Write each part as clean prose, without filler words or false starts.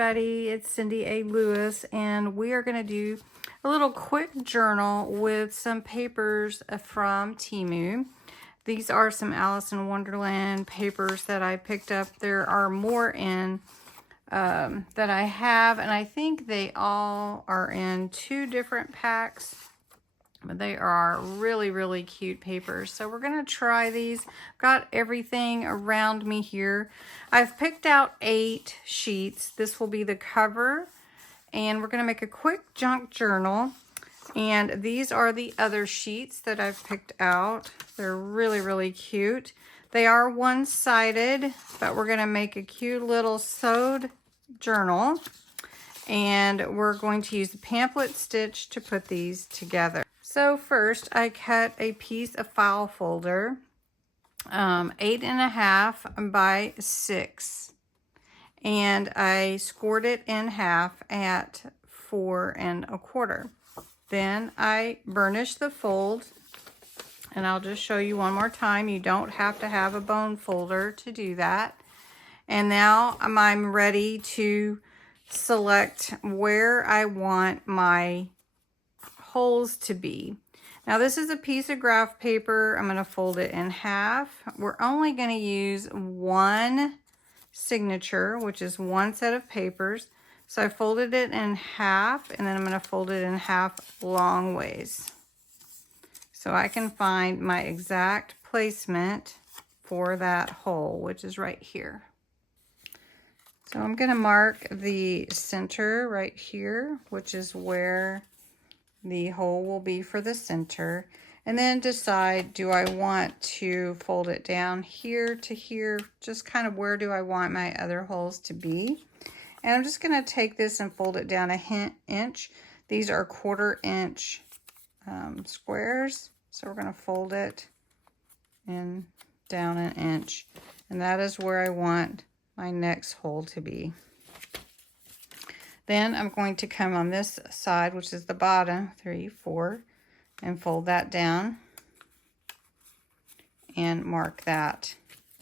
everybody, it's Cindy A. Lewis, and we are going to do a little quick journal with some papers from Temu. These are some Alice in Wonderland papers that I picked up. There are more in that I have, and I think they all are in 2 different packs. But they are really, really cute papers. So we're going to try these. Got everything around me here. I've picked out 8 sheets. This will be the cover. And we're going to make a quick junk journal. And these are the other sheets that I've picked out. They're really, really cute. They are one-sided, but we're going to make a cute little sewed journal. And we're going to use the pamphlet stitch to put these together. So first, I cut a piece of file folder, 8.5 by 6, and I scored it in half at 4 1/4. Then I burnished the fold, and I'll just show you one more time. You don't have to have a bone folder to do that. And now I'm ready to select where I want my holes to be. Now this is a piece of graph paper. I'm going to fold it in half. We're only going to use one signature, which is one set of papers. So I folded it in half, and then I'm going to fold it in half long ways, so I can find my exact placement for that hole, which is right here. So I'm going to mark the center right here, which is where the hole will be for the center, and then decide, do I want to fold it down here to here? Just kind of where do I want my other holes to be? And I'm just going to take this and fold it down a inch. These are 1/4 inch squares, so we're going to fold it in down an inch, and that is where I want my next hole to be. Then I'm going to come on this side, which is the bottom, 3, 4, and fold that down and mark that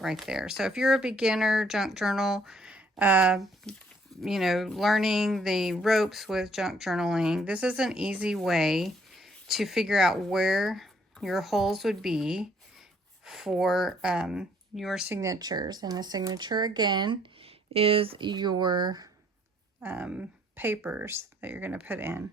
right there. So if you're a beginner junk journal, you know, learning the ropes with junk journaling, this is an easy way to figure out where your holes would be for your signatures. And the signature, again, is your papers that you're going to put in.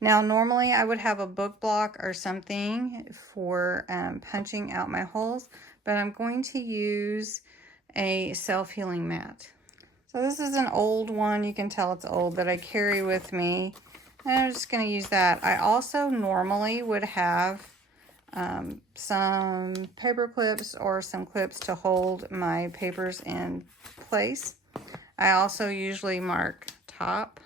Now normally I would have a book block or something for punching out my holes, but I'm going to use a self-healing mat. So this is an old one. You can tell it's old, that I carry with me, and I'm just going to use that. I also normally would have some paper clips or some clips to hold my papers in place. I also usually mark top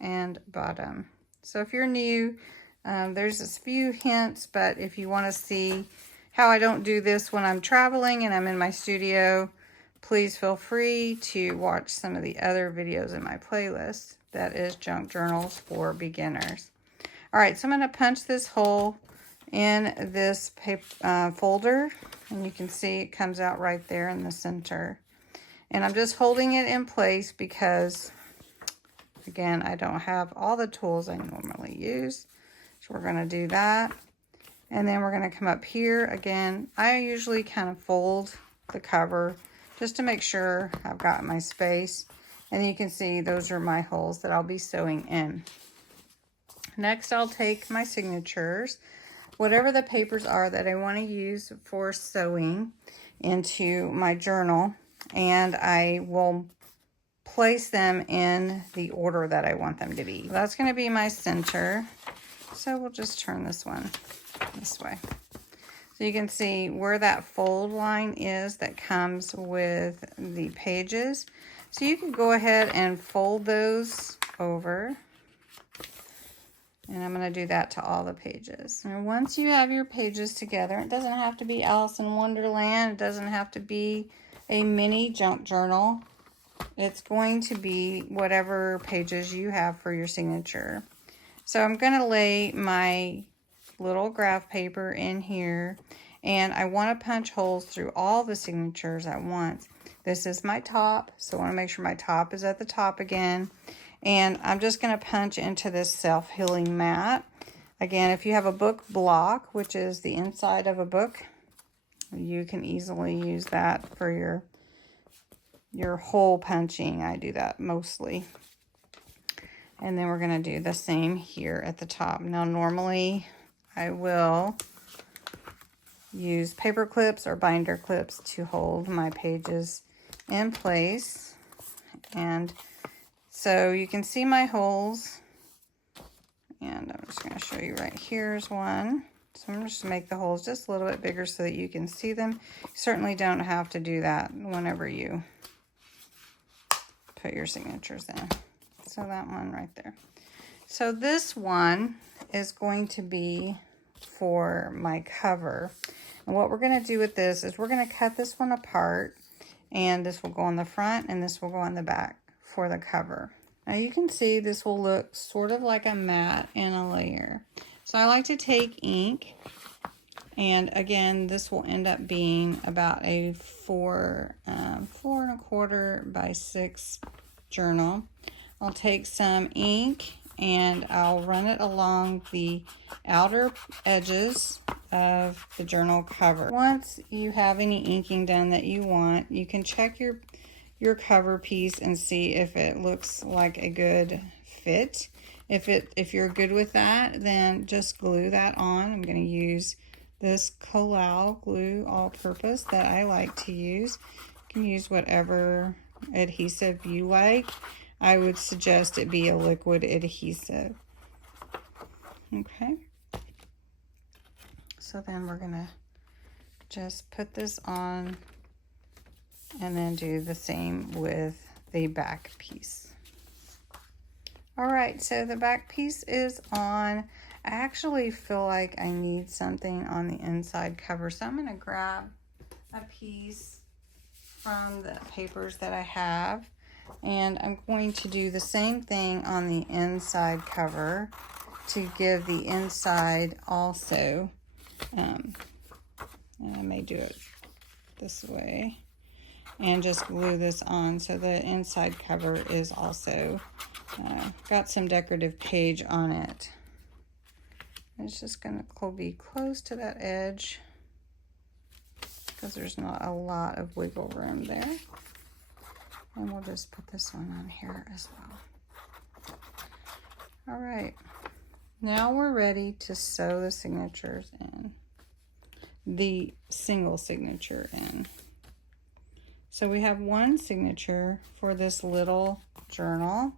and bottom. So if you're new, there's a few hints, but if you want to see how I don't do this when I'm traveling and I'm in my studio, please feel free to watch some of the other videos in my playlist. That is Junk Journals for Beginners. All right, so I'm going to punch this hole in this paper, folder, and you can see it comes out right there in the center. And I'm just holding it in place because, again, I don't have all the tools I normally use. So we're going to do that. And then we're going to come up here. Again, I usually kind of fold the cover just to make sure I've got my space. And you can see those are my holes that I'll be sewing in. Next, I'll take my signatures, whatever the papers are that I want to use for sewing into my journal, and I will place them in the order that I want them to be. That's going to be my center. So we'll just turn this one this way. So you can see where that fold line is that comes with the pages. So you can go ahead and fold those over. And I'm going to do that to all the pages. And once you have your pages together, it doesn't have to be Alice in Wonderland. It doesn't have to be a mini junk journal. It's going to be whatever pages you have for your signature. So I'm going to lay my little graph paper in here, and I want to punch holes through all the signatures at once. This is my top, so I want to make sure my top is at the top again. And I'm just going to punch into this self-healing mat. Again, if you have a book block, which is the inside of a book, you can easily use that for your hole punching. I do that mostly. And then we're going to do the same here at the top. Now, normally I will use paper clips or binder clips to hold my pages in place. And so you can see my holes. And I'm just going to show you right here's one. So I'm just going to make the holes just a little bit bigger so that you can see them. You certainly don't have to do that whenever you put your signatures in. So that one right there. So this one is going to be for my cover. And what we're going to do with this is we're going to cut this one apart, and this will go on the front and this will go on the back for the cover. Now you can see this will look sort of like a mat and a layer. So I like to take ink, and again, this will end up being about a 4 1/4 by 6 journal. I'll take some ink and I'll run it along the outer edges of the journal cover. Once you have any inking done that you want, you can check your cover piece and see if it looks like a good fit. If you're good with that, then just glue that on. I'm going to use this Collal glue all-purpose that I like to use. You can use whatever adhesive you like. I would suggest it be a liquid adhesive. Okay. So then we're going to just put this on and then do the same with the back piece. All right, so the back piece is on. I actually feel like I need something on the inside cover, so I'm going to grab a piece from the papers that I have, and I'm going to do the same thing on the inside cover to give the inside also, and I may do it this way, and just glue this on so the inside cover is also got some decorative page on it. It's just going to be close to that edge because there's not a lot of wiggle room there. And we'll just put this one on here as well. All right, now we're ready to sew the signatures in, the single signature in. So we have one signature for this little journal,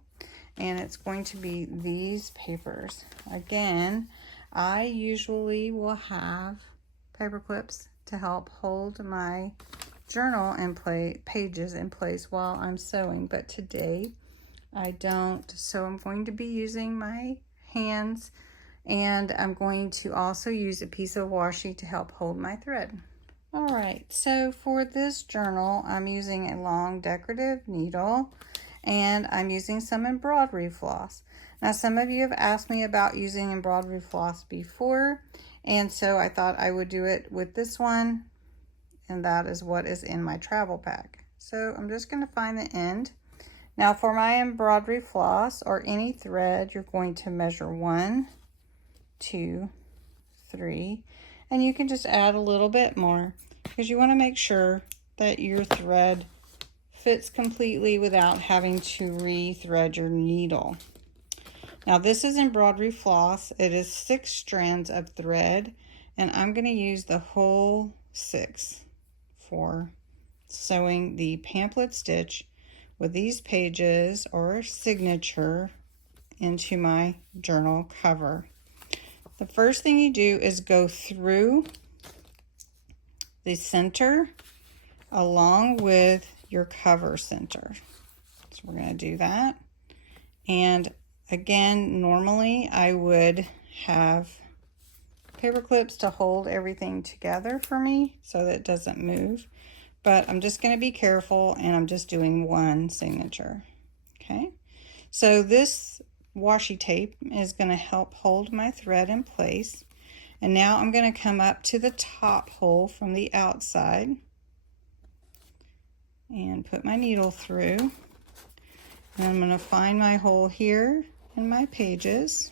and it's going to be these papers. Again, I usually will have paper clips to help hold my journal and pages in place while I'm sewing, but today I don't. So I'm going to be using my hands, and I'm going to also use a piece of washi to help hold my thread. All right, so for this journal, I'm using a long decorative needle, and I'm using some embroidery floss. Now, some of you have asked me about using embroidery floss before, and so I thought I would do it with this one, and that is what is in my travel pack. So I'm just going to find the end. Now, for my embroidery floss or any thread, you're going to measure 1, 2, 3, and you can just add a little bit more because you want to make sure that your thread fits completely without having to re-thread your needle. Now, this is embroidery floss. It is 6 strands of thread, and I'm going to use the whole 6 for sewing the pamphlet stitch with these pages or signature into my journal cover. The first thing you do is go through the center along with your cover center. So we're going to do that. And again, normally I would have paper clips to hold everything together for me so that it doesn't move. But I'm just going to be careful, and I'm just doing one signature. Okay, so this washi tape is going to help hold my thread in place. And now I'm going to come up to the top hole from the outside, and put my needle through. And I'm going to find my hole here in my pages.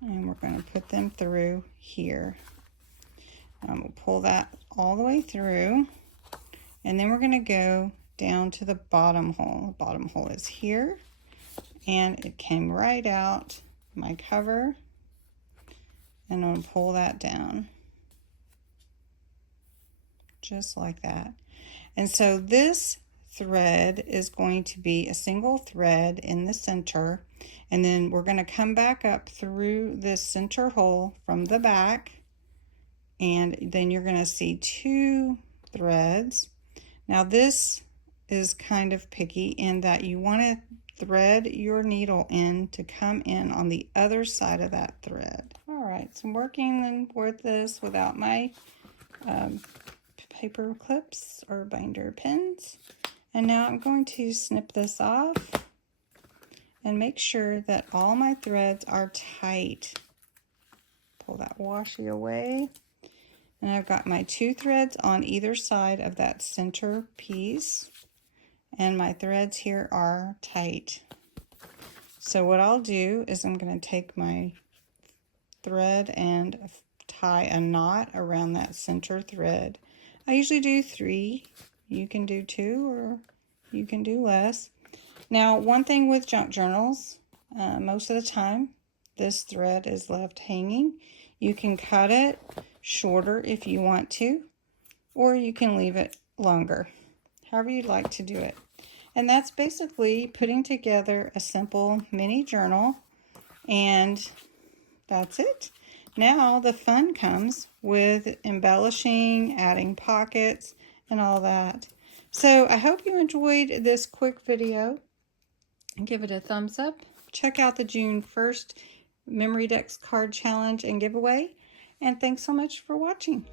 And we're going to put them through here. We'll pull that all the way through. And then we're going to go down to the bottom hole. The bottom hole is here. And it came right out my cover. And I'm going to pull that down. Just like that. And so this thread is going to be a single thread in the center, and then we're going to come back up through this center hole from the back, and then you're going to see 2 threads. Now this is kind of picky in that you want to thread your needle in to come in on the other side of that thread. All right, so I'm working with this without my paper clips or binder pins. And now I'm going to snip this off and make sure that all my threads are tight. Pull that washi away. And I've got my 2 threads on either side of that center piece. And my threads here are tight. So what I'll do is I'm going to take my thread and tie a knot around that center thread. I usually do 3. You can do 2 or you can do less. Now, one thing with junk journals, most of the time, this thread is left hanging. You can cut it shorter if you want to, or you can leave it longer, however you'd like to do it. And that's basically putting together a simple mini journal, and that's it. Now the fun comes with embellishing, adding pockets, and all that. So I hope you enjoyed this quick video. Give it a thumbs up. Check out the June 1st Memory Dex Card Challenge and Giveaway. And thanks so much for watching.